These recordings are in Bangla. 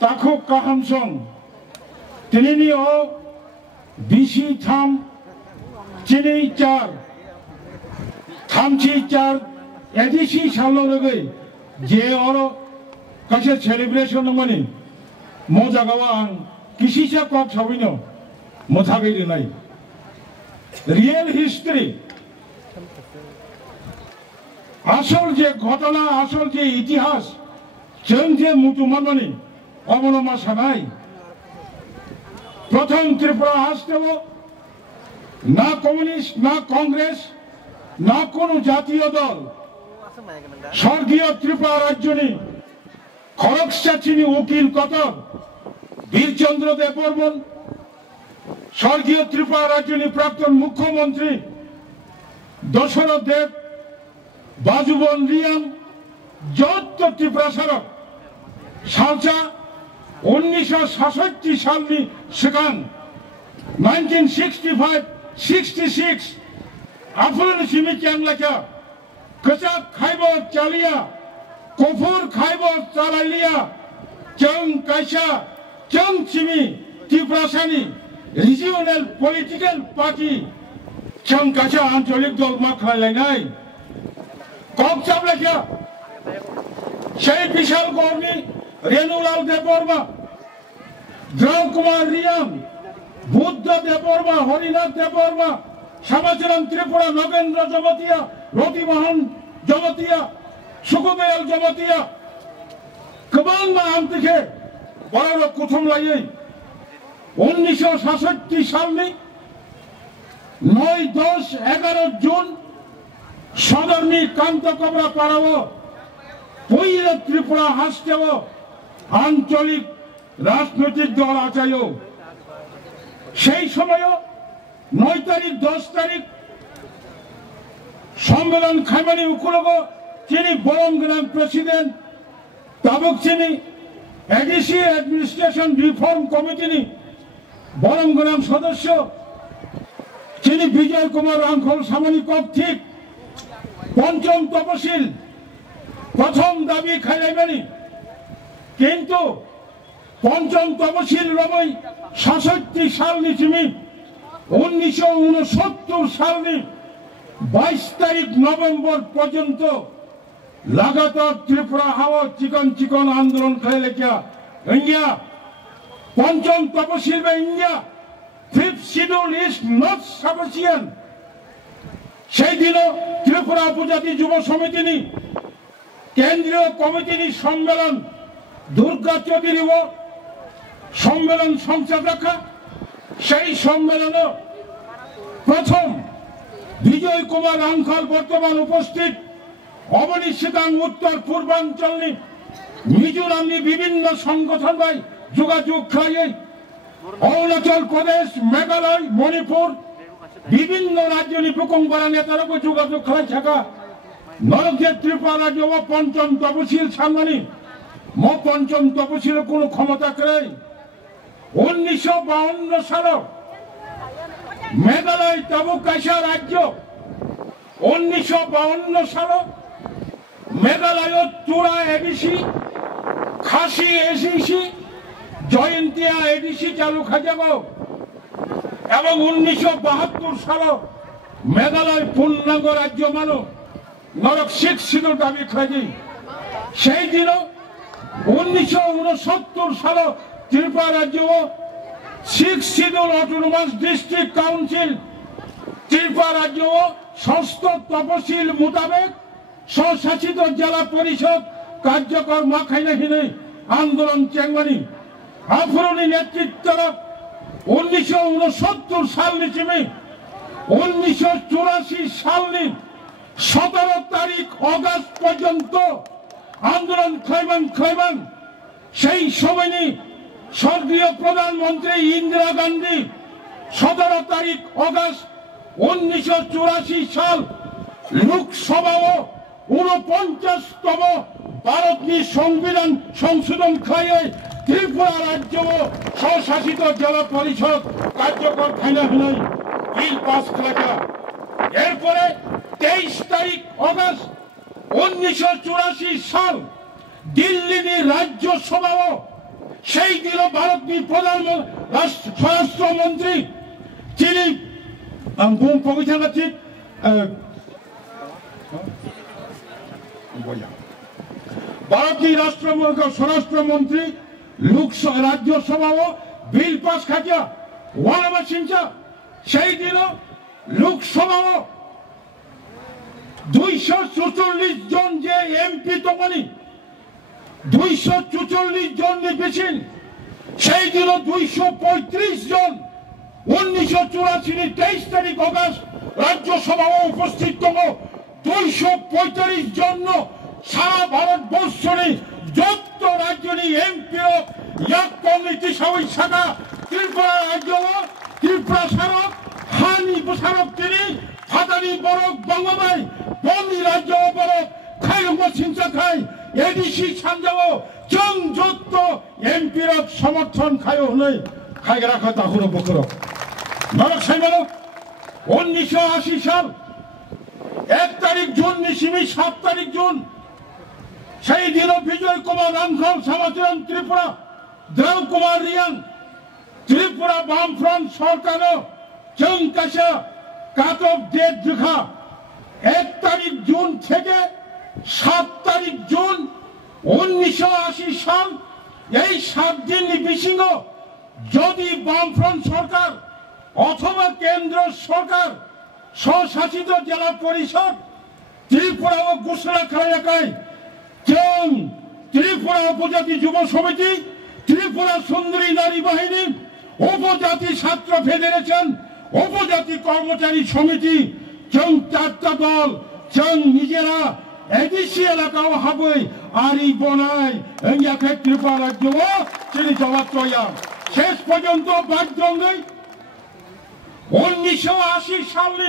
Takuk Kahamsong, Tinio, Bishi Tham, Chini Char, Thamchi Char, Edishi Shalorage, J. Oro, Kasha celebration of money, Mozagawan, Kishisha Kok Savino, Mothavi night. Real history. আসল যে ঘটনা আসল যে ইতিহাস যে মুটুমানি অবনমাশা নাই প্রথম ত্রিপুরা আসতেও না কমিউনিস্ট না কংগ্রেস না কোনো জাতীয় দল স্বর্গীয় ত্রিপুরা রাজ্যনি খড়গসাচিনী উকিল কতক বীরচন্দ্র দেববর্মন স্বর্গীয় ত্রিপুরা রাজ্যনি প্রাক্তন মুখ্যমন্ত্রী দশরথ দেব বাজুবন রিয়াং যত ত্রিপুরা সড়ক সালচা 1967 সালনি সেখান 1965-66 আফরন সিমি চ্যাংলাকা কচাক খাইব চালিয়া কফুর খাইব চালাইলিয়া চং কাইসা চং সিমি ত্রিপুরাসানি রিজিওনাল পলিটিক্যাল পার্টি চং কাইসা আঞ্চলিক দল মাখাইলাইনাই কব চাপলেখা সেই বিশাল গর্ণী রেণুলাল দেববর্মা দ্রৌ কুমার রিয়াং বুদ্ধ দেববর্মা হরিনাথ দেববর্মা শ্যামাচরণ ত্রিপুরা নগেন্দ্র জমতিয়া রতিমোহন জমতিয়া সুকুমেল জমতিয়া গোবাং মা আমতিকে বড় কুথুম লাইয়ে 1967 সালনি 9-10-11 জুন সদরনি কান্তকবরা পাড়াও পৈল ত্রিপুরা হাসতেও আঞ্চলিক রাজনৈতিক দল আচায় সেই সময়ও 9 তারিখ 10 তারিখ সম্মেলন খাইমানি উকুলগ তিনি বরমগ্রাম প্রেসিডেন্ট তাবক চিনি এডিসি অ্যাডমিনিস্ট্রেশন রিফর্ম কমিটি বরমগ্রাম সদস্য তিনি বিজয় কুমার রাংখল সামনি ঠিক পঞ্চম তপশিল প্রথম দাবি খাইলাইবানি কিন্তু পঞ্চম তপশিল রমই 67 সালনি চিমি 1969 সালনি 22 তারিখ নভেম্বর পর্যন্ত লাগাতার ত্রিপুরা হাওয়া চিকন আন্দোলন খাইলেকিয়া ইন্ডিয়া পঞ্চম তপশিল বা India fifth schedule is not sufficient সেই দিনও ত্রিপুরা উপজাতি যুব সমিতি কেন্দ্রীয় কমিটি সম্মেলন দুর্গা চৌধুরী সম্মেলন সংসদ রাখা সেই সম্মেলনে প্রথম বিজয় কুমার রাংখল বর্তমান উপস্থিত অবনী সিকাং উত্তর পূর্বাঞ্চল মিজোরাম বিভিন্ন সংগঠন ভাই যোগাযোগ খাইয়ে অরুণাচল প্রদেশ মেঘালয় মণিপুর বিভিন্ন রাজ্য নিপুকংবারা নেতারও যোগাযোগ খাই থাকা নরকের ত্রিপুরা রাজ্য পঞ্চম তপশিল সামনে পঞ্চম তপশিল কোন ক্ষমতা করে 1952 সাল মেঘালয় তাবুকাইসা রাজ্য 1952 সাল মেঘালয় চূড়া এডিসি খাসি এসিসি জয়ন্তিয়া এডিসি চালু খাইব এবং 1972 সাল মেঘালয় পূর্ণাঙ্গ রাজ্য মানো নরক শিখ শিডিউল দাবি খাইজি সেই দিন 1969 সাল ত্রিপুরা রাজ্য শিখ schedule autonomous district council Tripura রাজ্য ষষ্ঠ তপশিল মোতাবেক স্বশাসিত জেলা পরিষদ কার্যকর মাখাইনাহিনে আন্দোলন চেংমানি আফরনি নেতৃত্ব 1969 সাল নিচিমে 1984 সাল 17 তারিখ অগস্ট পর্যন্ত আন্দোলন খৈবান সেই সময় স্বর্গীয় প্রধানমন্ত্রী ইন্দিরা গান্ধী 17 তারিখ অগস্ট 1984 সাল লোকসভা 49তম ভারতীয় সংবিধান সংশোধন খাইয়ে ত্রিপুরা রাজ্য স্বশাসিত জেলা পরিষদ কার্যকর খাইনাহিনাই বিল পাস করা এরপরে 23 তারিখ অগস্ট 1984 সাল দিল্লি রাজ্যসভা সেই দিন ভারতের প্রধানমন্ত্রী স্বরাষ্ট্রমন্ত্রী তিনি ভারতীয় স্বরাষ্ট্রমন্ত্রী রাজ্যসভাও বিল পাস খাটিয়া ওয়ানবাসিংচা সেই দিন লোকসভাও 244 জন যে এমপি তখনই 244 জন নির্বাচন সেই দিন 235 জন 1984 23 তারিখ অগস্ট রাজ্যসভা উপস্থিত তম 245 জন সারা ভারতবর্ষের যত রাজ্যের এমপি এক কমিটি সবাই শাখা ত্রিপুরা রাজ্য ত্রিপুরা স্মারক হানি প্রসারক তিনি ফাদারি বরক বঙ্গবাই বন্দি রাজ্য বরক খাইরঙ্গ সিংচা খাই এডিসি সাঞ্জাও চং যত এমপির সমর্থন খায় হলে খাই রাখা তাহুর বকর নরক সাইমানো 1980 সাল 1 তারিখ জুন নিশিমি 7 তারিখ জুন সেই দিন বিজয় কুমার রামখাল সমাচরণ ত্রিপুরা দ্রৌ কুমার রিয়াং ত্রিপুরা বামফ্রন্ট সরকার চংকাশা কাট অফ ডেট দেখা 1 তারিখ জুন থেকে 7 তারিখ জুন 1980 সাল এই 7 দিন বিশিঙ্গ যদি বামফ্রন্ট সরকার অথবা কেন্দ্র সরকার স্বশাসিত জেলা পরিষদ ত্রিপুরা ও গুসরাখালী এলাকায় চং ত্রিপুরা উপজাতি যুব সমিতি ত্রিপুরা সুন্দরী নারী বাহিনী উপজাতি ছাত্র ফেডারেশন উপজাতি কর্মচারী সমিতি চং 4টা দল চং নিজেরা এডিসি এলাকাও হবে আর এই বনায় এঙ্গাকে ত্রিপুরা রাজ্য তিনি জবাব চয়া শেষ পর্যন্ত বাগজঙ্গই 1980 সালে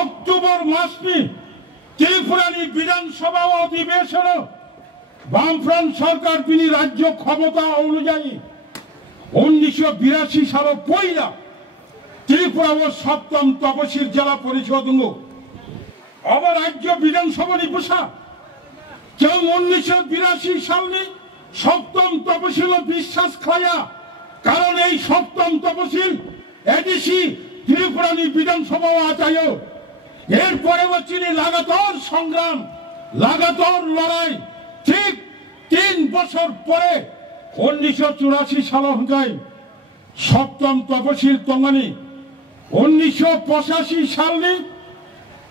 অক্টোবর মাসে ত্রিপুরানি বিধানসভা অধিবেশন বামফ্রন্ট সরকার তিনি রাজ্য ক্ষমতা অনুযায়ী 1982 সাল পয়লা ত্রিপুরা ও 7ম তপশিল জেলা পরিষদ আবার রাজ্য বিধানসভা নির্বাচন যেমন 1982 সালে 7ম তপশিল বিশ্বাস খায়া কারণ এই 7ম তপশিল এডিসি ত্রিপুরানি বিধানসভা আচায় এরপরে হচ্ছে লাগাতার সংগ্রাম লাগাতার লড়াই ঠিক 3 বছর পরে 1984 সাল হঙ্গায় 7ম তপশিল তঙ্গানি 1985 সালে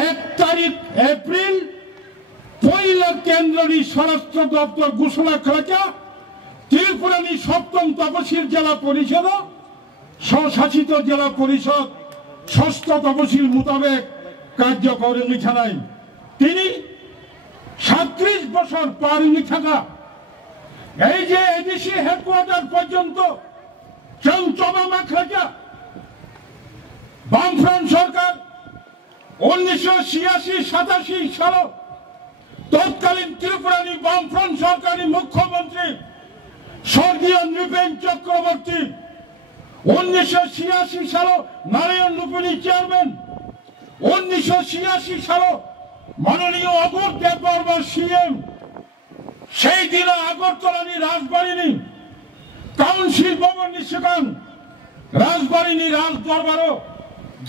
1 তারিখ এপ্রিল পয়লা কেন্দ্রী স্বরাষ্ট্র দপ্তর ঘোষণা করেছে ত্রিপুরানি 7ম তপশিল জেলা পরিষদ স্বশাসিত জেলা পরিষদ 6ষ্ঠ তপশিল মোতাবেক কার্যকর নিছানাই তিনি 37 বছর পার থাকা এই যে এডিসি হেডকোয়ার্টার পর্যন্ত চমচমা খাজা বামফ্রন্ট সরকার 1986-87 সাল তৎকালীন ত্রিপুরানি বামফ্রন্ট সরকারি মুখ্যমন্ত্রী স্বর্গীয় নৃপেন চক্রবর্তী 1986 সাল নারায়ণ রূপিণী চেয়ারম্যান 1986 সাল মাননীয় অগর দেববর্মা সিএম সেই দিন আগরতলানি রাজবাড়িনি কাউন্সিল ভবন নিশ্চিকান রাজবাড়িনি রাজ দরবার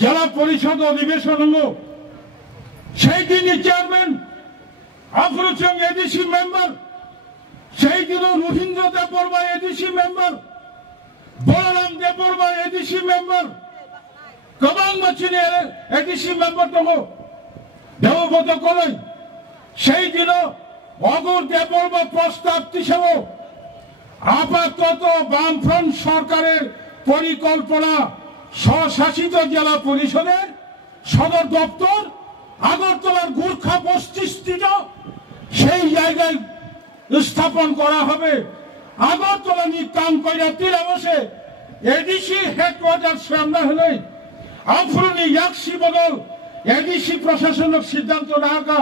জেলা পরিষদ অধিবেশন সেই দিনই চেয়ারম্যান আফরুচং এডিসি মেম্বার সেই দিন Rabindra Debbarma ADC member Balaram Debbarma ADC member কবাং মাছিনি এডিসি মেম্বার দङ দেবব্রত কলই সেই দিন অগর দেববর্মা প্রস্তাব দিছিল আপাতত বামফ্রন্ট সরকারের পরিকল্পনা স্বশাসিত জেলা পরিষদের সদর দপ্তর আগরতলার গোর্খা বস্তিস্থিত সেই জায়গায় স্থাপন করা হবে আগরতলা নি কাম কইরা তিলা বসে এডিসি হেডকোয়ার্টার সামনে হলে আফরুনি ইয়াকসি বদল এডিসি প্রশাসনিক সিদ্ধান্ত রাখা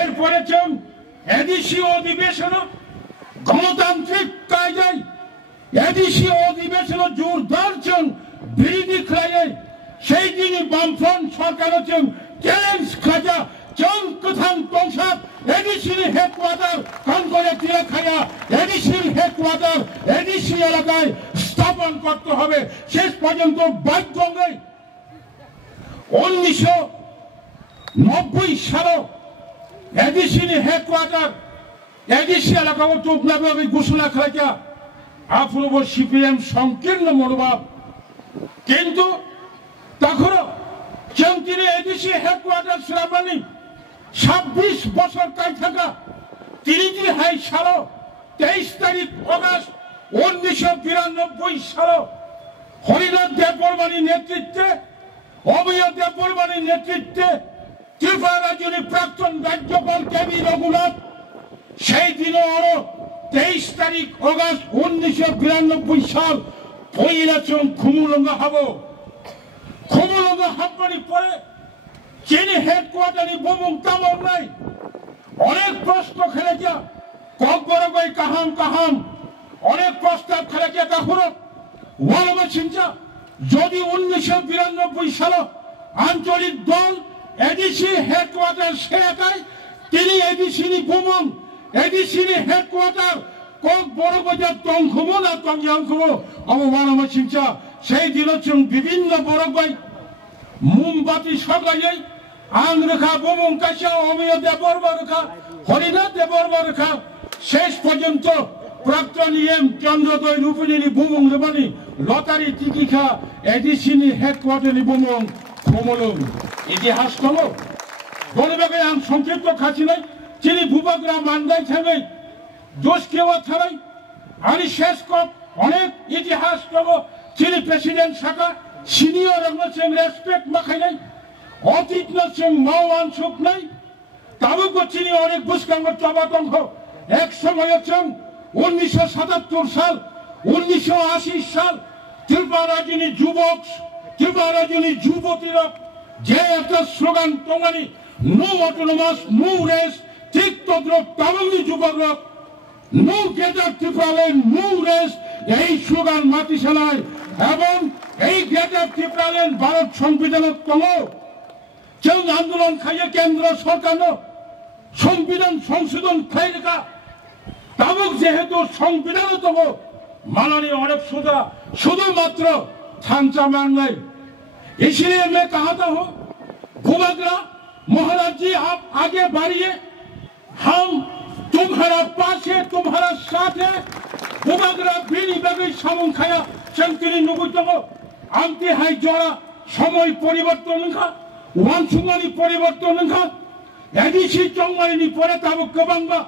এরপরে এডিসি অধিবেশন গণতান্ত্রিক কায়দায় এডিসি অধিবেশন জোরদার বিরোধী খায় সেই দিনই বামফ্রন্ট সরকার চ্যালেঞ্জ খাজা চং কথাং তংসাক এডিসির হেডকোয়ার্টার কান করে তিলা খায়া এডিসির হেডকোয়ার্টার এলাকায় স্থাপন করতে হবে। শেষ পর্যন্ত বাধ্য হয়ে 1990 সালে এডিসিনি হেডকোয়ার্টার এডিসি এলাকা টুকনাবে ঘোষণা খাইকা আফ্রব সিপিএম সংকীর্ণ মনোভাব কিন্তু তখন চৌধুরী এডিসি হেডকোয়ার্টার শ্রাবণী 26 বছর কাজ থাকা 30 হাই সাল 23 তারিখ অগস্ট 1992 সাল হরিনাথ দেববর্মানির নেতৃত্বে অভয় দেববর্মানির নেতৃত্বে ত্রিপুরা রাজ্যের প্রাক্তন রাজ্যপাল কেবি রঘুনাথ সেই দিনও আরো 23 তারিখ অগস্ট 1992 সাল পইরাচং খুমুলঙ্গা হাবনি পরে চিনি হেডকোয়ার্টারি বুমুং তামং নাই অনেক প্রশ্ন খেলেছে ককবরগই কাহাম অনেক প্রস্তাব খেলেছে তখন ওয়ালবা সিংচা যদি 1992 সালে আঞ্চলিক দল এডিসি হেডকোয়ার্টার সে একাই তিনি এডিসিনি বুমুং এডিসিনি হেডকোয়ার্টার ককবরগজা তংখুমো না তংয়াংখুমো ওয়ালবা সিংচা সেই দিন বিভিন্ন বরগই মোমবাতি সগাই আং রেখা বুমুং কাশা অমিয় দেববর্মা রেখা হরিনাথ দেববর্মা রেখা শেষ পর্যন্ত প্রাক্তন এম চন্দ্রদয় রূপিনী বুমুং রেবানি লতারি টিকিখা এডিসিনি হেডকোয়ার্টারি বুমুং খুমলুং ইতিহাস দল গরিবাকে আং সংক্ষিপ্ত খাচ্ছি নাই তিনি ভূবাগ্রা মান্দাই থাকাই দোষ কেওয়া থাকাই আমি শেষ কপ অনেক ইতিহাস দল তিনি প্রেসিডেন্ট শাখা সিনিয়র রঙছেন রেসপেক্ট মাখাই নাই অতীত নছেন মাওয়ান সুখ নাই তাবুক চিনি অনেক বুসকাঙ্গ চবাতঙ্গ এক সময় হচ্ছেন 1977 সাল 1980 সাল ত্রিপুরা রাজনী যুবক ত্রিপুরা রাজনী যুবতীরা যে একটা স্লোগান তোমানি নো অটোনমাস নো রেস ঠিক তদ্রুপ তাবুকনি যুবকরা নো গেটার ত্রিপুরাল্যান্ড নো রেস এই স্লোগান মাটি চালায় এবং এই গেটার ত্রিপুরাল্যান্ড ভারত সংবিধানের তল কেউ আন্দোলন খাইয়ে কেন্দ্র সরকার সংবিধান সংশোধন খাই রেখা তাবুক যেহেতু সংবিধান তব মানানি অনেক সুদা শুধুমাত্র থানচা মানলাই इसलिए मैं कहता हूं भूबाग्रा महाराज जी आप आगे बढ़िए हम तुम्हारा पास है तुम्हारा साथ है भूबाग्रा बीनी बेगी सामुं खाया चंकिनी नुगुतगो आमती हाई जोड़ा समय परिवर्तन नखा वानसुमानी परिवर्तन नखा एडिसी चंगमानी परे ताबुक गोबांबा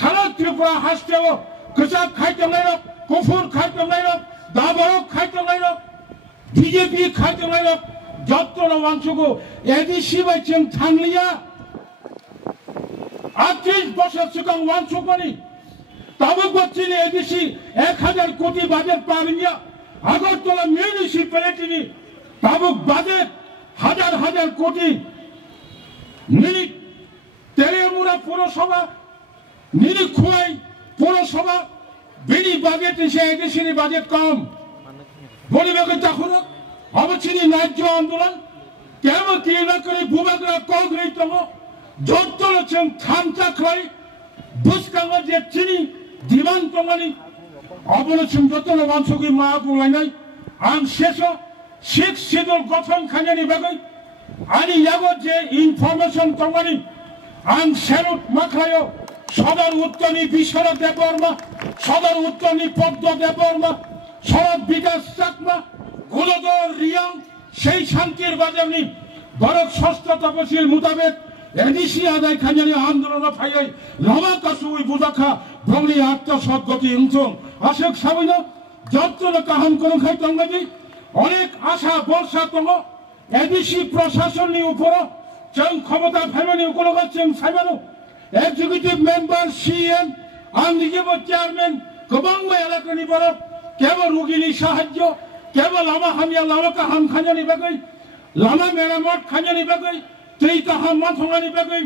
सारा त्रिपुरा हास्टेओ गोसा खाइतंलायनो गुफुर खाइतंलायनो दाबरक खाइतंलायनो बीजेपी खाइतंलायनो जत्तनो वानसुगो एडिसी बाइचों थांलिया 38 বছর सिगां वानसुगमानी ताबुक बच्चिनी एडिसी 1000 कोटी बाजेट पाबिनिया আগরতলা মিউনিসিপ্যালিটি তাবুক বাজেট হাজার কোটি মিনিট তেলেমুরা পৌরসভা নিরিখুয়াই পৌরসভা বিনি বাজেট এসে এডিসিনি বাজেট কম বলিবাকে তখন অবচিনি ন্যায্য আন্দোলন কেমন কি না করে ভূবাগ্রা কংগ্রেস তম জোরতলছেন থানচা খাই বুসকাঙ্গ যে চিনি দিমান তমানি অবলচন যতন মানসুকি মা বুলাইনাই আম শেষ শিখ শিডুল গঠন খানানি বাগৈ আনি ইয়াগো যে ইনফরমেশন তমানি আম সেলুট মাখায়ো সদর উত্তরনি বিশ্বর দেববর্মা সদর উত্তরনি পদ্ম দেববর্মা শরৎ বিকাশ চাকমা গুলদর রিয়াং সেই শান্তির বাজারনি বরক ষষ্ঠ তপশিল মোতাবেক এডিসি আদায় খানানি আন্দোলন ফাইয়াই লামা কাসুই বুজাখা ভ্রমণী আত্মসদ্গতি ইংচং আশেক সাবিন যত্ন কাহাম কোন খাই তঙ্গাজি অনেক আশা বর্ষা তঙ্গ এডিসি প্রশাসননি উপর চং ক্ষমতা ফেমানি উপলগ চং সাইবানো এক্সিকিউটিভ মেম্বার সিএম আম নিজেব চেয়ারম্যান গোবাং এলাকানি বরফ কেবল রোগীনি সাহায্য কেবল লামা হামিয়া লামা কাহাম খানানি বাগৈ লামা মেরামত খানানি বাগৈ ত্রি কাহাম মাথঙ্গানি বাগৈ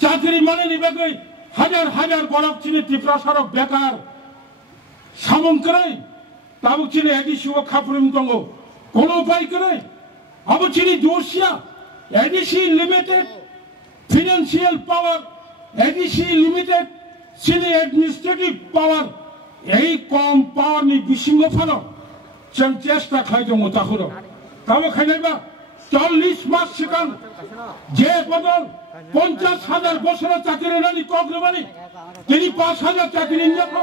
চাকরি মানানি বাগৈ হাজার বরফ চিনি ত্রিপুরা সড়ক বেকার সামং করে তাবুক চিনি এডিসি ও খাপুরিম দঙ্গ কোন উপায় করে অবচিনি দোষিয়া এডিসি লিমিটেড ফিনান্সিয়াল পাওয়ার এডিসি লিমিটেড চিনি অ্যাডমিনিস্ট্রেটিভ পাওয়ার এই কম পাওয়ারনি বিশিঙ্গ ফানো जों চেষ্টা খাইदों তাহলো তাও খাইনাইবা 40 মাস সিগাं যে বদল 50,000 বছরের চাকরি রানি কগ্রবানি তিনি 5,000 চাকরি নিয়োগ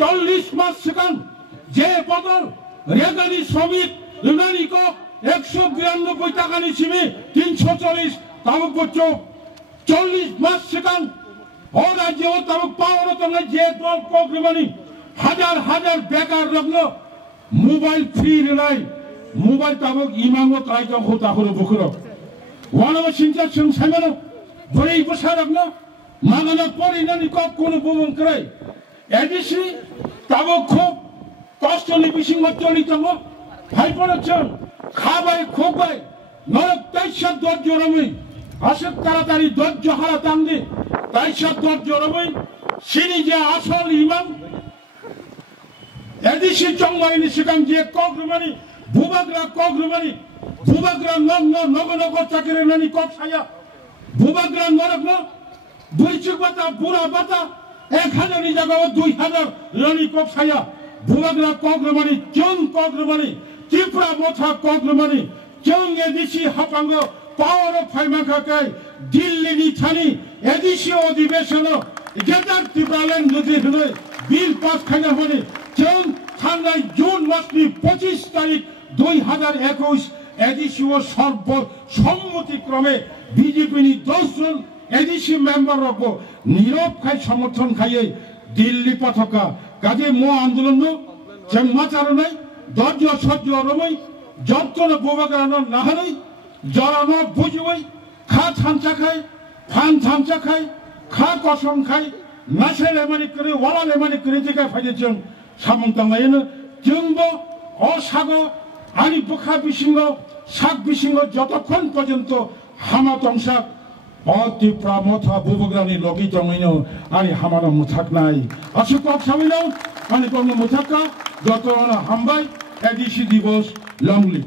40 মাস সিগাं যে বদল রেগানি শ্রমিক ইউনানি কো 192 টাকানি সিমি 340 তাও বচ্চো 40 মাস সিগাं ও রাজ্য তাও পাওয়ার তোমরা যে দল কগ্রবানি হাজার হাজার বেকার রগ্ন মোবাইল ফ্রি রেলাই মোবাইল তাবক ইমামো কাইজং হতা হলো বুকুরো ওয়ানাও সিনজা जों সাইমানো বড়ই বসারগনো মাগানা পরিনানি কক কোনো বুবুং করাই এডিসি তাবক খুব কষ্টনি বিসিং চলি দङ ভাইপনো जों খাবাই খোবাই নরক তাইসা দর্জ রমই আসক তাড়াতাড়ি দর্জ হারা তাংদি তাইসা দর্জ রমই সিনি যে আসল ইমাম এডিসি চংমাইনি সিগাং যে কগ্রমানি বুবাগ্রা কগ্রমানি বুবাগ্রা নগনগ চাকরি নানি কক সায়া বুবাগ্রা নরগ্ন দুইচুক বাতা বুড়া বাতা 1000 জায়গা 2000 রানি কক সায়া বুবাগ্রা কগ্রমানি চং কগ্রমানি ত্রিপুরা মথা কগ্রমানি চং এডিসি হাপাঙ্গ পাওয়ার ফাইমাখাকাই দিল্লিনি থানি এডিসি অধিবেশন গেদার ত্রিপুরাল্যান্ড নদী হলে বিল পাস খাইনা হনে जों थांनाय जून मासनि 25 तारिख 2021 एडिसिओ सर्वसम्मतिक्रमे बीजेपीनि 10 जन एडिसि मेम्बारखौ नीरब खाय समर्थन खायै दिल्ली पथका काजे मो आंदोलन जों मा चारनाय दर्ज सज्ज रमै जत्तन बोबाग्रानो नाहानै जरानो बुजिवै खा थानचाखाय फान थानचाखाय खा कसंखाय नासे लेमानि करे वाला लेमानि करे दिगा फायदे जों सामंतांगायनो जोंबो असागो आनि बुखा बिसिंग साग बिसिंग जतक्षण पर्यन्त हामा तंसा अतिप्रा मथा बुबुग्रानि लगी दङैनो आनि हामानो मुथाकनाय असुकक सामिनो आनि कर्म मुथाका जतनो हामबाय एडिसि दिवस लंगलि।